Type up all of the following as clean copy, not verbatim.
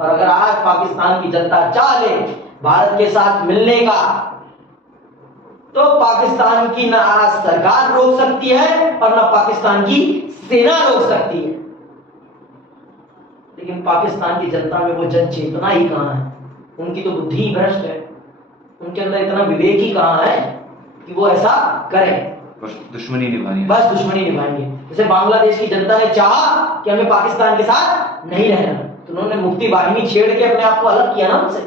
और अगर आज पाकिस्तान की जनता चाह ले भारत के साथ मिलने का, तो पाकिस्तान की ना आज सरकार रोक सकती है और ना पाकिस्तान की सेना रोक सकती है। लेकिन पाकिस्तान की जनता में वो जन चेतना ही कहां है, उनकी तो बुद्धि ही भ्रष्ट है, उनके अंदर इतना विवेक ही कहां है कि वो ऐसा करें। बस दुश्मनी निभानी, बस दुश्मनी निभाएंगे। जैसे बांग्लादेश की जनता ने चाहा कि हमें पाकिस्तान के साथ नहीं रहना, तो उन्होंने मुक्ति वाहिनी छेड़ के अपने आप को अलग किया ना उनसे।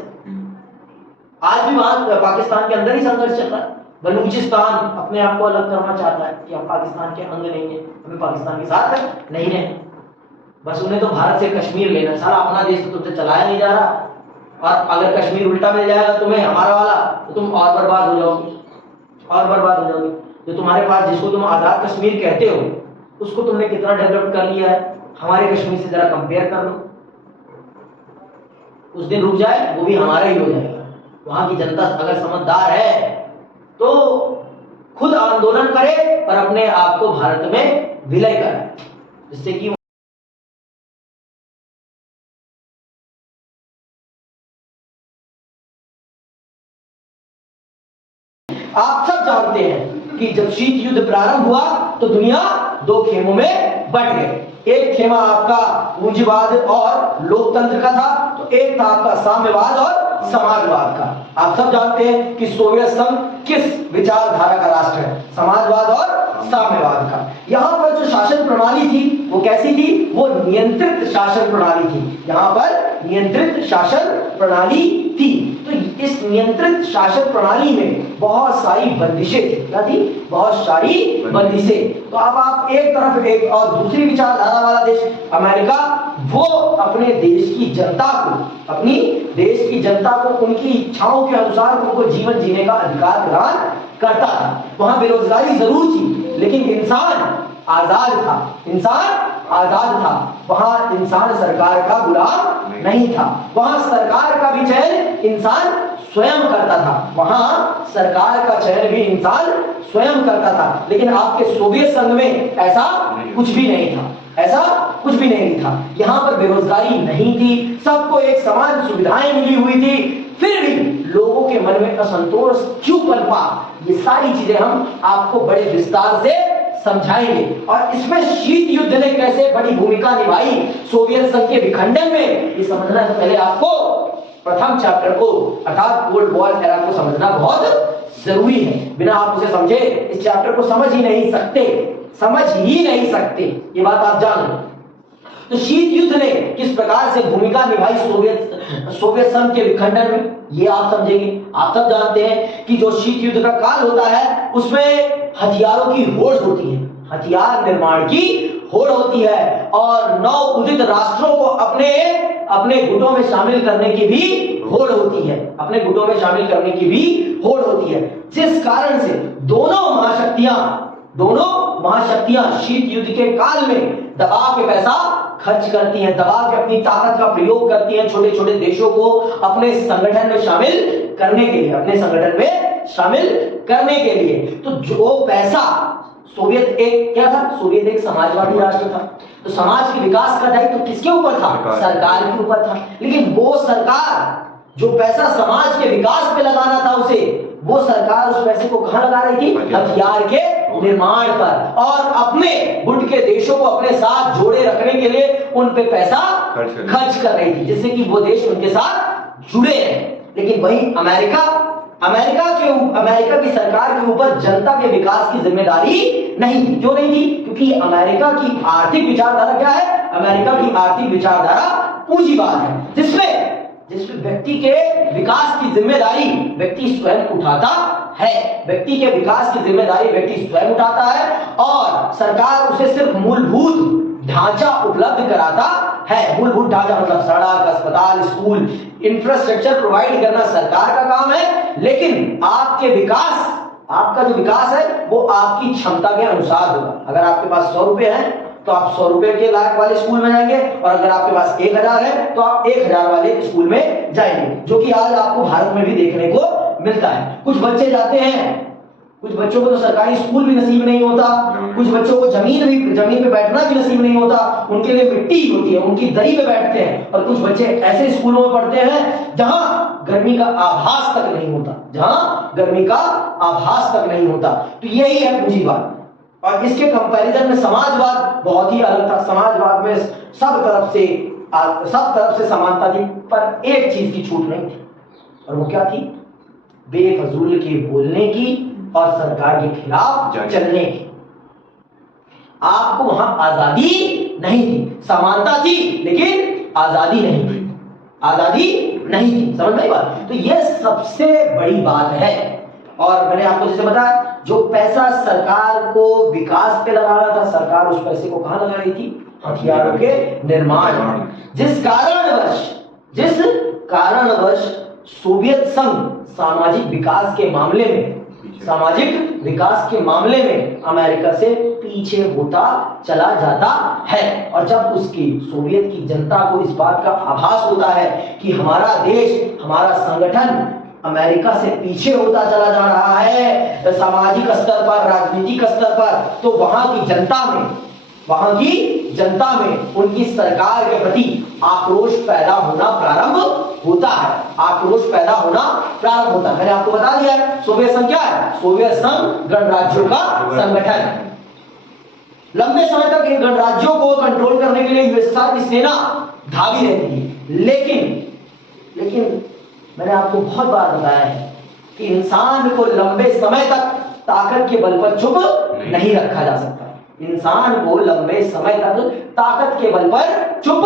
आज भी वहां पाकिस्तान के अंदर ही संघर्ष चल रहा है। बलूचिस्तान अपने आप को अलग करना चाहता है कि हम पाकिस्तान के अंग नहीं है, हमें पाकिस्तान के साथ नहीं रहना। बस उन्हें तो भारत से कश्मीर लेना, सारा अपना देश तो तुमसे चलाया नहीं जा रहा, और अगर कश्मीर उल्टा मिल जाएगा तुम्हें हमारा वाला, तो तुम और बर्बाद हो जाओगे, और बर्बाद हो जाओगे। जो तुम्हारे पास, जिसको तुम आजाद कश्मीर कहते हो, उसको तुमने कितना डेवलप कर लिया है, हमारे कश्मीर से जरा कंपेयर कर लो। उस दिन रुक जाए वो भी हमारा ही हो जाएगा। वहां की जनता अगर समझदार है तो खुद आंदोलन करे और अपने आप को भारत में विलय करे, जिससे कि आप सब जानते हैं कि जब शीत युद्ध प्रारंभ हुआ तो दुनिया दो खेमों में बंट गई। एक खेमा आपका पूंजीवाद और लोकतंत्र का था, तो एक था आपका साम्यवाद और समाजवाद का। आप सब जानते हैं कि सोवियत संघ किस विचारधारा का राष्ट्र है, समाजवाद और साम्यवाद का। यहाँ पर जो शासन प्रणाली थी वो कैसी थी, वो नियंत्रित शासन प्रणाली थी। यहाँ पर नियंत्रित शासन प्रणाली थी। तो इस नियंत्रित शासन प्रणाली में बहुत सारी बंदिशें थी। क्या थी? बहुत सारी बंदिशें। तो अब आप एक तरफ एक और दूसरी विचारधारा वाला देश अमेरिका, वो अपने देश की जनता को, अपनी देश की जनता को उनकी इच्छाओं के अनुसार उनको जीवन जीने का अधिकार प्रदान करता था। वहां बेरोजगारी जरूर थी, लेकिन इंसान आजाद था, इंसान आजाद था। वहां इंसान सरकार का गुलाम नहीं था। वहां सरकार का भी चयन इंसान स्वयं करता था। वहां सरकार का चयन भी इंसान स्वयं करता था। लेकिन आपके सोवियत संघ में ऐसा कुछ भी नहीं था, ऐसा कुछ भी नहीं था। यहाँ पर बेरोजगारी नहीं थी, सबको एक समान सुविधाएं मिली हुई थी, फिर भी लोगों के मन में असंतोष क्यों पनपा, ये सारी चीजें हम आपको बड़े विस्तार से समझाएंगे। और इसमें शीत युद्ध ने कैसे बड़ी भूमिका निभाई सोवियत संघ के विखंडन में, ये समझना से पहले आपको प्रथम चैप्टर को अर्थात कोल्ड वॉर एरा को समझना बहुत जरूरी है। बिना आप उसे समझे इस चैप्टर को समझ ही नहीं सकते, समझ ही नहीं सकते, ये बात आप जान लो। तो शीत युद्ध ने किस प्रकार से भूमिका निभाई सोवियत संघ के विखंडन में, ये आप समझेंगे। आप सब जानते हैं कि जो शीत युद्ध का काल होता है उसमें हथियारों की होड़ होती है, हथियार निर्माण की होड़ होती है, और नव उदित राष्ट्रों को अपने गुटों में शामिल करने की भी होड़ होती है, अपने गुटों में शामिल करने की भी होड़ होती है। जिस कारण से दोनों महाशक्तियां शीत युद्ध के काल में दबाव के पैसा खर्च करती हैं, दबाव के अपनी ताकत का प्रयोग करती हैं छोटे छोटे देशों को अपने संगठन में शामिल करने के लिए, अपने संगठन में शामिल करने के लिए। तो जो पैसा सोवियत एक क्या था, सोवियत एक समाजवादी राष्ट्र था, तो समाज के विकास का दायित्व तो किसके ऊपर था, सरकार के ऊपर था। लेकिन वो सरकार जो पैसा समाज के विकास पे लगाना था उसे, वो सरकार उस पैसे को कहां लगा रही थी, हथियार के निर्माण पर, और अपने गुट के देशों को अपने साथ जोड़े रखने के लिए उन पे पैसा खर्च कर रही थी, जिससे कि वो देश उनके साथ जुड़े हैं। लेकिन वही अमेरिका की सरकार के ऊपर जनता के विकास की जिम्मेदारी नहीं थी। क्यों नहीं थी? क्योंकि अमेरिका की आर्थिक विचारधारा क्या है, अमेरिका की आर्थिक विचारधारा पूंजीवाद है, जिसमें व्यक्ति के विकास की जिम्मेदारी व्यक्ति स्वयं उठाता है, व्यक्ति के विकास की जिम्मेदारी व्यक्ति स्वयं उठाता है, और सरकार उसे सिर्फ मूलभूत ढांचा उपलब्ध कराता है। मूलभूत ढांचा मतलब सड़क, अस्पताल, स्कूल, इंफ्रास्ट्रक्चर प्रोवाइड करना सरकार का काम है। लेकिन आपका जो विकास है वो आपकी क्षमता के अनुसार होगा। अगर आपके पास 100 रुपए हैं तो आप 100 रुपए के लायक वाले स्कूल में जाएंगे, और अगर आपके पास 1000 है तो आप 1000 वाले स्कूल में जाएंगे, जो कि आज आपको भारत में भी देखने को मिलता है। कुछ बच्चे जाते हैं कुछ बच्चों को तो सरकारी स्कूल भी नसीब नहीं होता, कुछ बच्चों को जमीन पे बैठना भी नसीब नहीं होता, उनके लिए मिट्टी होती है, उनकी दरी पे बैठते हैं। और कुछ बच्चे ऐसे स्कूलों में पढ़ते हैं जहां गर्मी का आभास तक नहीं होता, जहां गर्मी का आभास तक नहीं होता। तो यही है पूंजीवाद। और इसके कंपैरिजन में समाजवाद बहुत ही अलग था। समाजवाद में सब तरफ से समानता थी, पर एक चीज की छूट नहीं थी, और वो क्या थी? बेफजूल के बोलने की और सरकार के खिलाफ चलने की। आपको वहां आजादी नहीं थी, समानता थी लेकिन आजादी नहीं थी, आजादी नहीं थी। समझ में आई बात? तो यह सबसे बड़ी बात है। और मैंने आपको जैसे बताया, जो पैसा सरकार को विकास पे लगाना था, सरकार उस पैसे को कहां लगा रही थी? हथियारों के निर्माण। जिस कारणवश सोवियत संघ सामाजिक विकास के मामले में अमेरिका से पीछे होता चला जाता है। और जब उसकी सोवियत की जनता को इस बात का आभास होता है कि हमारा देश, हमारा संगठन अमेरिका से पीछे होता चला जा रहा है सामाजिक स्तर पर, राजनीतिक स्तर पर, तो वहां की जनता में उनकी सरकार के प्रति आक्रोश पैदा होना प्रारंभ होता है। मैंने आपको बता दिया है, सोवियत संघ क्या है? सोवियत संघ गणराज्यों का संगठन। लंबे समय तक इन गणराज्यों को कंट्रोल करने के लिए यूएसएसआर की सेना धावी रहती है। लेकिन मैंने आपको बहुत बार बताया है कि इंसान को लंबे समय तक ताकत के बल पर चुप नहीं रखा जा सकता। इंसान को लंबे समय तक ताकत के बल पर चुप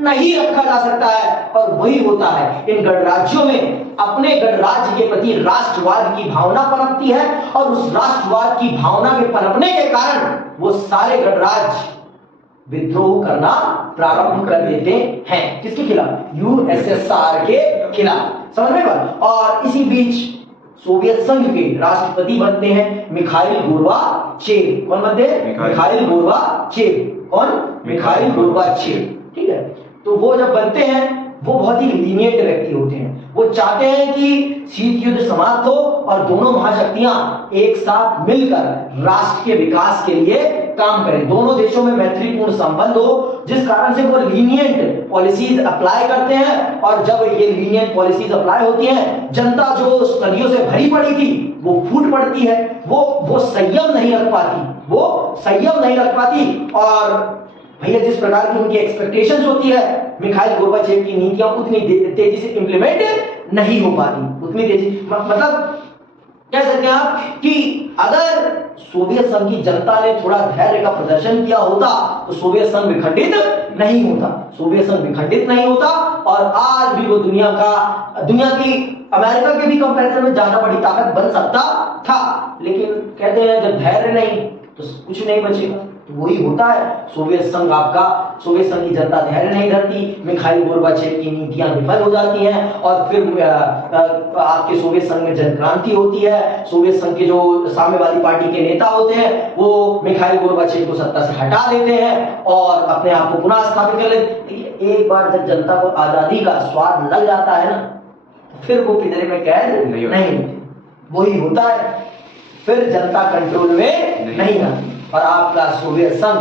नहीं रखा जा सकता है। और वही होता है, इन गणराज्यों में अपने गणराज्य के प्रति राष्ट्रवाद की भावना पनपती है, और उस राष्ट्रवाद की भावना के पनपने के कारण वो सारे गणराज्य विद्रोह करना प्रारंभ कर देते हैं। किसके खिलाफ? यूएसएसआर के खिलाफ। समझ में बात? और इसी बीच सोवियत संघ के राष्ट्रपति बनते हैं मिखाइल गोर्बाचेव। कौन बनते हैं? Mikhail Gorbachev. कौन? Mikhail Gorbachev. ठीक है। तो वो जब बनते हैं, वो बहुत ही लीनियंट व्यक्ति होते हैं। वो चाहते हैं कि शीत युद्ध समाप्त हो और दोनों महाशक्तियां एक साथ मिलकर राष्ट्र के विकास के लिए काम करें, दोनों देशों में मैत्रीपूर्ण संबंध हो, जिस कारण से वो लीनियंट पॉलिसीज अप्लाई करते हैं। और जब ये लीनियंट पॉलिसीज अप्लाई होती हैं, जनता जो सदियों से भरी पड़ी थी वो फूट पड़ती है, वो संयम नहीं रख पाती। और भैया जिस प्रकार की उनकी एक्सपेक्टेशंस होती है, मिखाइल गोर्बाचेव की नीतियां उतनी तेजी से इंप्लीमेंट नहीं हो पाती, उतनी तेजी। मतलब कह सकते हैं आप कि अगर सोवियत संघ की जनता ने थोड़ा धैर्य का प्रदर्शन किया होता तो सोवियत संघ विखंडित नहीं होता। और आज भी वो दुनिया की अमेरिका के भी कंपैरिजन में ज्यादा बड़ी ताकत बन सकता था। लेकिन कहते हैं जब धैर्य नहीं तो कुछ नहीं बचेगा। तो वही होता है, सोवियत संघ की जनता धैर्य नहीं धरती, मिखाइल गोर्बाचेव की नीतियां विफल हो जाती हैं, और फिर आपके सोवियत संघ में जनक्रांति होती है। सोवियत संघ के जो साम्यवादी पार्टी के नेता होते हैं वो मिखाइल गोर्बाचेव को सत्ता से हटा देते हैं और अपने आप को पुनः स्थापित कर लेते। एक बार जब जनता को आजादी का स्वाद लग जाता है ना, फिर वो पिंजरे में कैद नहीं होते। वही होता है, फिर जनता कंट्रोल में नहीं आती और आपका सोवियत संघ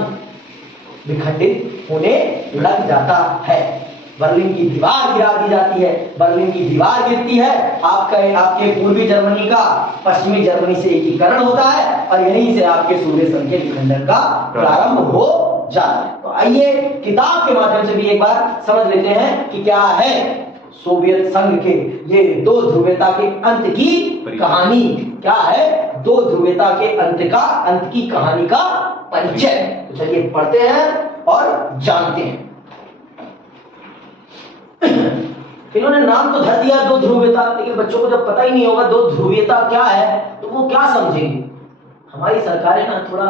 विखंडित होने लग जाता है। बर्लिन की दीवार गिरा दी जाती है, बर्लिन की दीवार गिरती है, आपके पूर्वी जर्मनी का पश्चिमी जर्मनी से एकीकरण होता है, और यहीं से आपके सोवियत संघ के विखंडन का प्रारंभ हो जाता है। तो आइए किताब के माध्यम से भी एक बार समझ लेते हैं कि क्या है सोवियत संघ के ये दो ध्रुवीयता के अंत की कहानी। क्या है? दो ध्रुवीयता के अंत की कहानी का परिचय। तो चलिए पढ़ते हैं और जानते हैं। इन्होंने नाम तो धर दिया दो ध्रुवीयता, लेकिन बच्चों को जब पता ही नहीं होगा दो ध्रुवीयता क्या है तो वो क्या समझेंगे। हमारी सरकारें ना थोड़ा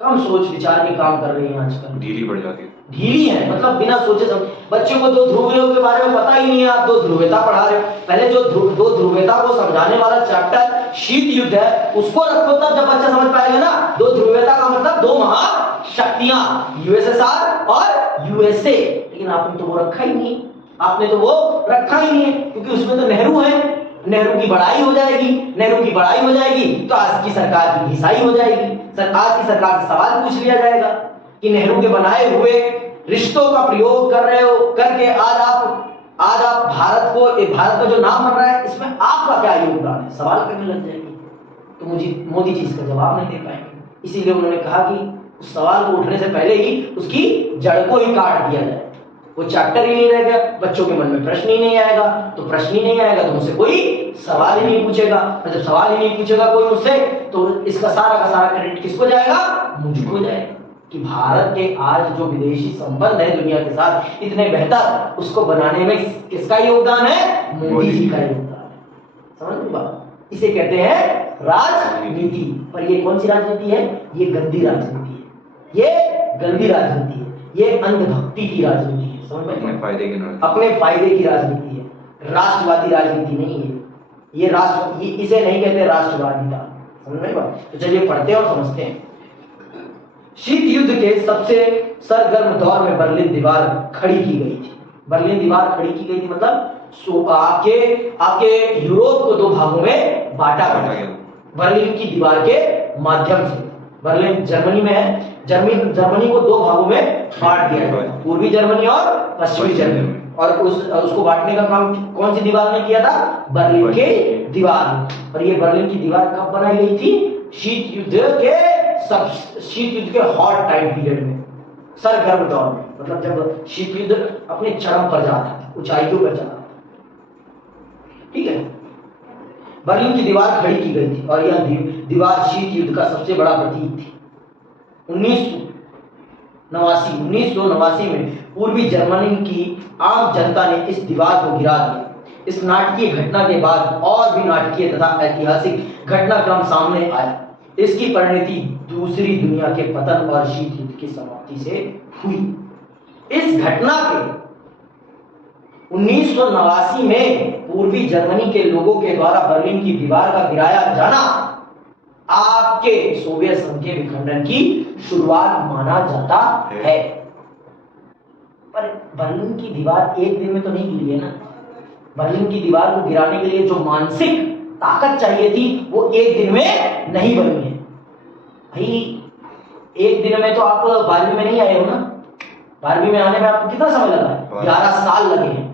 कम सोच विचार के काम कर रही हैं आजकल, ढीली पड़ जाती है, ढीली है, मतलब बिना सोचे समझे। बच्चों को दो ध्रुवीयों के बारे में पता ही नहीं है, आप दो ध्रुवीयता पढ़ा रहे हो। पहले जो दो ध्रुवीयता को समझाने वाला चैप्टर शीत युद्ध है उसको रखो, तब जब बच्चा समझ पाएगा ना दो ध्रुवीयता का मतलब दो महाशक्तियां यूएसएसआर और यूएसए। लेकिन आपने तो वो रखा ही नहीं, क्योंकि उसमें तो नेहरू है, नेहरू की बड़ाई हो जाएगी, नेहरू की बड़ाई हो जाएगी तो आज की सरकार की घिसाई हो जाएगी। आज की सरकार से सवाल पूछ लिया जाएगा कि नेहरू के बनाए हुए रिश्तों का प्रयोग कर रहे हो करके आज आप भारत का जो नाम बन रहा है इसमें आपका क्या योगदान है, सवाल करने लग जाएंगे। तो मुझे मोदी जी इसका जवाब नहीं दे पाएंगे, इसीलिए उन्होंने कहा कि उस सवाल को उठने से पहले ही उसकी जड़ को ही काट दिया जाए। वो चैप्टर ही नहीं रहेगा, बच्चों के मन में प्रश्न ही नहीं आएगा, तो प्रश्न ही नहीं आएगा तो मुझसे कोई सवाल ही नहीं पूछेगा, और जब सवाल ही नहीं पूछेगा कोई मुझसे तो इसका सारा का सारा क्रेडिट किसको जाएगा, मुझको जाएगा। कि भारत के आज जो विदेशी संबंध है दुनिया के साथ इतने बेहतर, उसको बनाने में किसका योगदान है, मोदी जी का योगदान है। समझ में बात, इसे कहते हैं राजनीति। पर ये कौन सी राजनीति है, ये गंदी राजनीति है, ये गंदी राजनीति है, ये अंधभक्ति की राजनीति है। समझ में, अपने फायदे की राजनीति है, राष्ट्रवादी राजनीति नहीं है ये इसे नहीं कहते राष्ट्रवादिता। समझ में बात, तो चलिए पढ़ते हैं और समझते हैं। शीत युद्ध के सबसे सरगर्म दौर में बर्लिन दीवार खड़ी की गई थी। बर्लिन दीवार खड़ी की गई थी मतलब आपके यूरोप को दो भागों में बांटा गया बर्लिन की दीवार के माध्यम से। बर्लिन जर्मनी में है, जर्मनी को दो भागों में बांट दिया गया, पूर्वी जर्मनी और पश्चिमी जर्मनी। और उसको बांटने का काम कौन सी दीवार ने किया था, बर्लिन की दीवार। और ये बर्लिन की दीवार कब बनाई गई थी, शीत युद्ध के हॉट टाइम पीरियड में, सरगर्म दौर में, मतलब जब शीत युद्ध अपने चरम पर जाता, ऊंचाइयों पर जाता। ठीक है, बर्लिन की दीवार खड़ी की गई थी और यह दीवार शीत युद्ध का सबसे बड़ा प्रतीक थी। 1989 में पूर्वी जर्मनी की आम जनता ने इस दीवार को गिरा दिया। इस नाटकीय घटना के बाद और भी नाटकीय तथा ऐतिहासिक घटनाक्रम सामने आया। इसकी परिणति दूसरी दुनिया के पतन और शीत युद्ध की समाप्ति से हुई। इस घटना के 1989 में पूर्वी जर्मनी के लोगों के द्वारा बर्लिन की दीवार का गिराया जाना आपके सोवियत संघ के विखंडन की शुरुआत माना जाता है। पर बर्लिन की दीवार एक दिन में तो नहीं गिरी है ना। बर्लिन की दीवार को गिराने के लिए जो मानसिक ताकत चाहिए थी वो एक दिन में नहीं बनी है। भाई एक दिन में तो आप 12वीं में नहीं आए हो ना, 12वीं में आने में आपको कितना समय लगा है, 11 साल लगे हैं।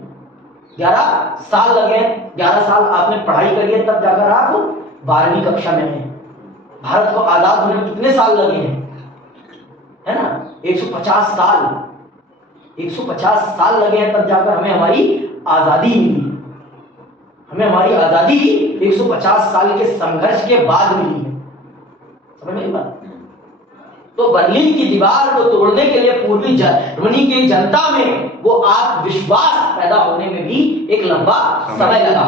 11 साल लगे हैं, 11 साल आपने पढ़ाई करी है तब जाकर आप 12वीं कक्षा में हैं। भारत को आजाद होने में कितने साल लगे हैं, है ना, 150 साल लगे हैं, तब जाकर हमें हमारी आजादी मिली। हमें हमारी आजादी 150 साल के संघर्ष के बाद मिली है। समझ में बात। तो बर्लिन की दीवार को तोड़ने के लिए पूर्वी जर्मनी की जनता में वो आत्मविश्वास पैदा होने में भी एक लंबा समय लगा,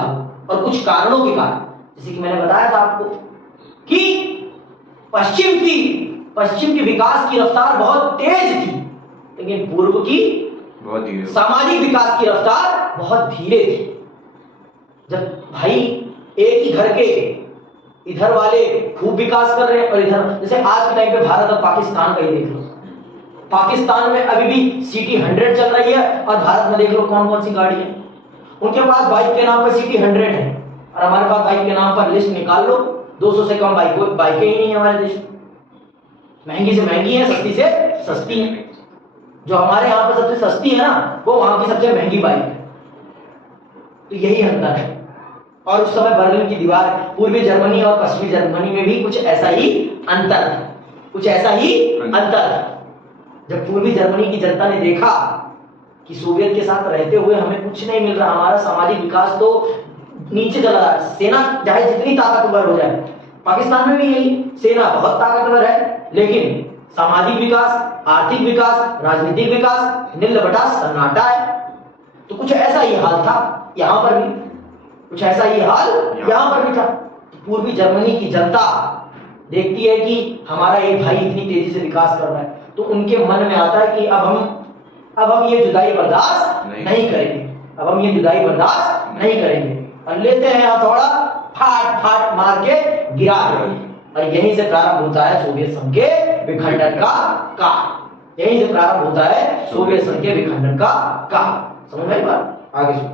और कुछ कारणों के कारण, जैसे कि मैंने बताया था आपको कि पश्चिम की विकास की रफ्तार बहुत तेज थी, लेकिन पूर्व की सामाजिक विकास की रफ्तार बहुत धीरे थी। जब भाई एक ही घर के इधर वाले खूब विकास कर रहे हैं और इधर, जैसे आज के टाइम पे भारत और पाकिस्तान का ही देख लो। पाकिस्तान में अभी भी सिटी 100 चल रही है और भारत में देख लो कौन कौन सी गाड़ी है। उनके पास बाइक के नाम पर सिटी 100 है और हमारे पास बाइक के नाम पर लिस्ट निकाल लो, 200 से कम बाइकें ही नहीं है हमारे देश में। महंगी से महंगी है, सस्ती से सस्ती है। जो हमारे यहाँ पर सबसे सस्ती है ना, वो वहां की सबसे महंगी बाइक है। तो यही अंतर है। और उस समय बर्लिन की दीवार पूर्वी जर्मनी और पश्चिमी जर्मनी में भी कुछ ऐसा ही अंतर था। जब पूर्वी जर्मनी की जनता ने देखा कि सोवियत के साथ रहते हुए हमें कुछ नहीं मिल रहा, हमारा सामाजिक विकास तो नीचे चला रहा है, सेना चाहे जितनी ताकतवर हो जाए, पाकिस्तान में भी यही, सेना बहुत ताकतवर है, लेकिन सामाजिक विकास, आर्थिक विकास, राजनीतिक विकास नीलबटा सन्नाटा है। तो कुछ ऐसा ही हाल था यहाँ पर भी, यहाँ पर भी था। पूर्वी जर्मनी की जनता देखती है कि हमारा एक भाई इतनी तेजी से विकास कर रहा है, तो उनके मन में आता है कि अब हम ये जुदाई बर्दाश्त नहीं करेंगे और लेते हैं हथौड़ा, फाट मार के गिरा देंगे। और यहीं से प्रारंभ होता है सोवियत संघ के विखंडन का काम। समझ में बात? आगे सुनो।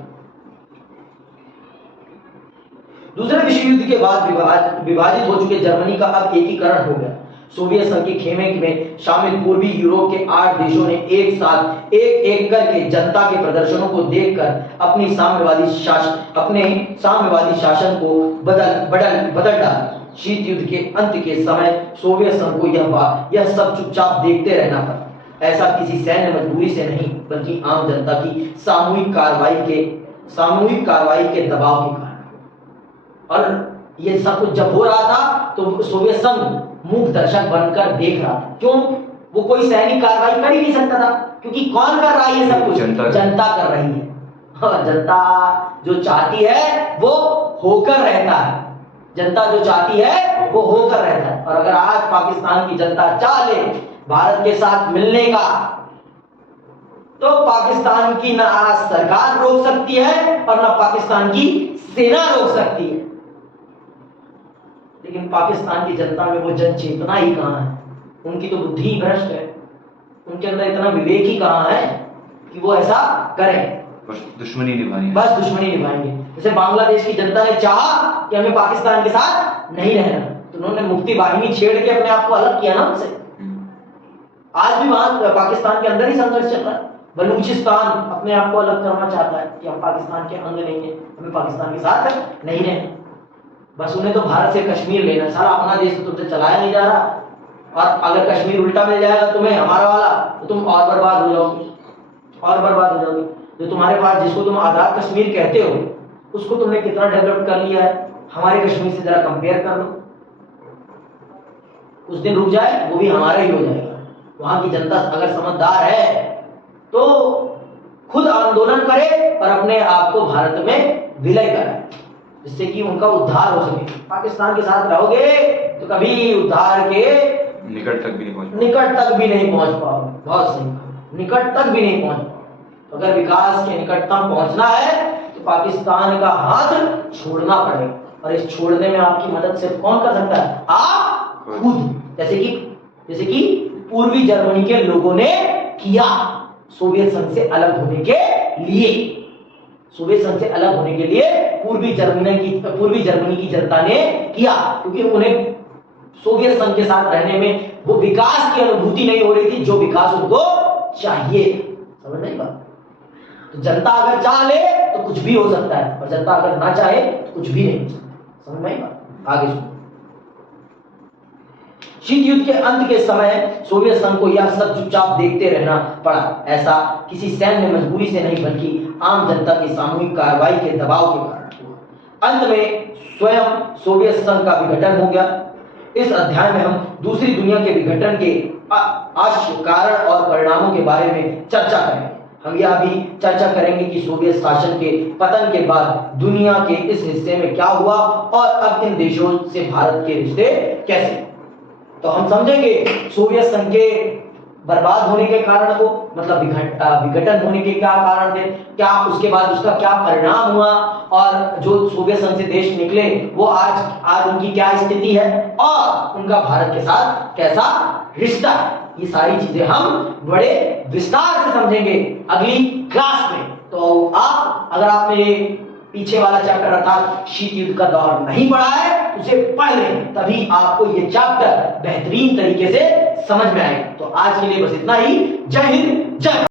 विश्व युद्ध के बाद विभाजित हो चुके जर्मनी का अब एकीकरण हो गया। सोवियत संघ के खेमे में शामिल पूर्वी यूरोप के 8 देशों ने एक साथ एक एक करके जनता के प्रदर्शनों को देखकर अपने साम्यवादी शासन को बदल डाला। शीत युद्ध के अंत के समय सोवियत संघ को यह सब चुपचाप देखते रहना पड़ा। ऐसा किसी सैन्य मजबूरी से नहीं, बल्कि आम जनता की सामूहिक कार्रवाई के दबाव के कारण। और ये सब कुछ जब हो रहा था तो सोवियत संघ मूक दर्शक बनकर देख रहा था। क्यों? वो कोई सैनिक कार्रवाई कर ही नहीं सकता था, क्योंकि कौन कर रहा है ये सब कुछ? जनता कर रही है। और जनता जो चाहती है वो होकर रहता है। जनता जो चाहती है वो होकर रहता है। और अगर आज पाकिस्तान की जनता चाह ले भारत के साथ मिलने का, तो पाकिस्तान की ना सरकार रोक सकती है और ना पाकिस्तान की सेना रोक सकती है। लेकिन पाकिस्तान की जनता में वो जन चेतना ही कहां है? उनकी तो बुद्धि ही भ्रष्ट है, उनके अंदर इतना विवेक ही कहां है कि वो ऐसा करें। बस दुश्मनी निभाएंगे, बस दुश्मनी निभाएंगे। जैसे बांग्लादेश की जनता ने चाहा कि हमें पाकिस्तान के साथ नहीं रहना, तो उन्होंने मुक्ति वाहिनी छेड़ के अपने आप को अलग किया ना उनसे। आज भी वहां पाकिस्तान के अंदर ही संघर्ष चल रहा है। बलूचिस्तान अपने आप को अलग करना चाहता है कि हम पाकिस्तान के अंग नहीं है, हमें पाकिस्तान के साथ नहीं रहना। बस उन्हें तो भारत से कश्मीर लेना, सारा अपना देश तो तुमसे चलाया नहीं जा रहा। और अगर कश्मीर उल्टा मिल जाएगा तुम्हें हमारा वाला, तो तुम और बर्बाद हो जाओगे, और बर्बाद हो जाओगे। जो तुम्हारे पास, जिसको तुम आजाद कश्मीर कहते हो, उसको तुमने कितना डेवलप कर लिया है, हमारे कश्मीर से जरा कंपेयर कर लो। उस दिन रुक जाए वो भी हमारा ही हो जाएगा। वहां की जनता अगर समझदार है तो खुद आंदोलन करे और अपने आप को भारत में विलय करे, जिससे कि उनका उद्धार हो सके। पाकिस्तान के साथ रहोगे तो कभी उद्धार के निकट तक भी नहीं पहुंच पाओगे। बहुत सही, निकट तक भी नहीं पहुंच पाओगे। अगर विकास के निकटतम पहुंचना है तो पाकिस्तान का हाथ छोड़ना पड़ेगा। और इस छोड़ने में आपकी मदद सिर्फ कौन कर सकता है? आप खुद। जैसे कि पूर्वी जर्मनी के लोगों ने किया सोवियत संघ से अलग होने के लिए। सोवियत संघ से अलग होने के लिए पूर्वी जर्मनी की जनता ने किया, क्योंकि उन्हें सोवियत संघ के साथ रहने में वो विकास की अनुभूति नहीं हो रही थी जो विकास उनको चाहिए। समझ नहीं बात? तो जनता अगर चाह ले तो कुछ भी हो सकता है, और जनता अगर ना चाहे तो कुछ भी नहीं हो सकता। समझ नहीं बात? आगे सुनो। शीत युद्ध के अंत के समय सोवियत संघ को यह सब चुपचाप देखते रहना पड़ा। ऐसा किसी सैन्य मजबूरी से नहीं, बल्कि आम जनता की सामूहिक कार्रवाई के दबाव के कारण हुआ। अंत में स्वयं सोवियत संघ का विघटन हो गया। इस अध्याय में हम दूसरी दुनिया के विघटन के आश्चर्य कारण और परिणामों के बारे में चर्चा करेंगे। हम यह भी चर्चा करेंगे कि सोवियत शासन के पतन के बाद दुनिया के इस हिस्से में क्या हुआ और अब इन देशों से भारत के रिश्ते कैसे। तो हम समझेंगे सोवियत संघ के बर्बाद होने के कारण को, मतलब विघटन होने के क्या कारण थे, क्या उसके बाद उसका क्या परिणाम हुआ, और जो सोवियत संघ से देश निकले वो आज उनकी क्या स्थिति है, और उनका भारत के साथ कैसा रिश्ता है। ये सारी चीजें हम बड़े विस्तार से समझेंगे अगली क्लास में। तो आप, अगर आपने पीछे वाला चैप्टर अर्थात शीत युद्ध का दौर नहीं पढ़ा है, उसे पढ़ लें, तभी आपको ये चैप्टर बेहतरीन तरीके से समझ में आएगा। तो आज के लिए बस इतना ही। जय हिंद, जय भारत।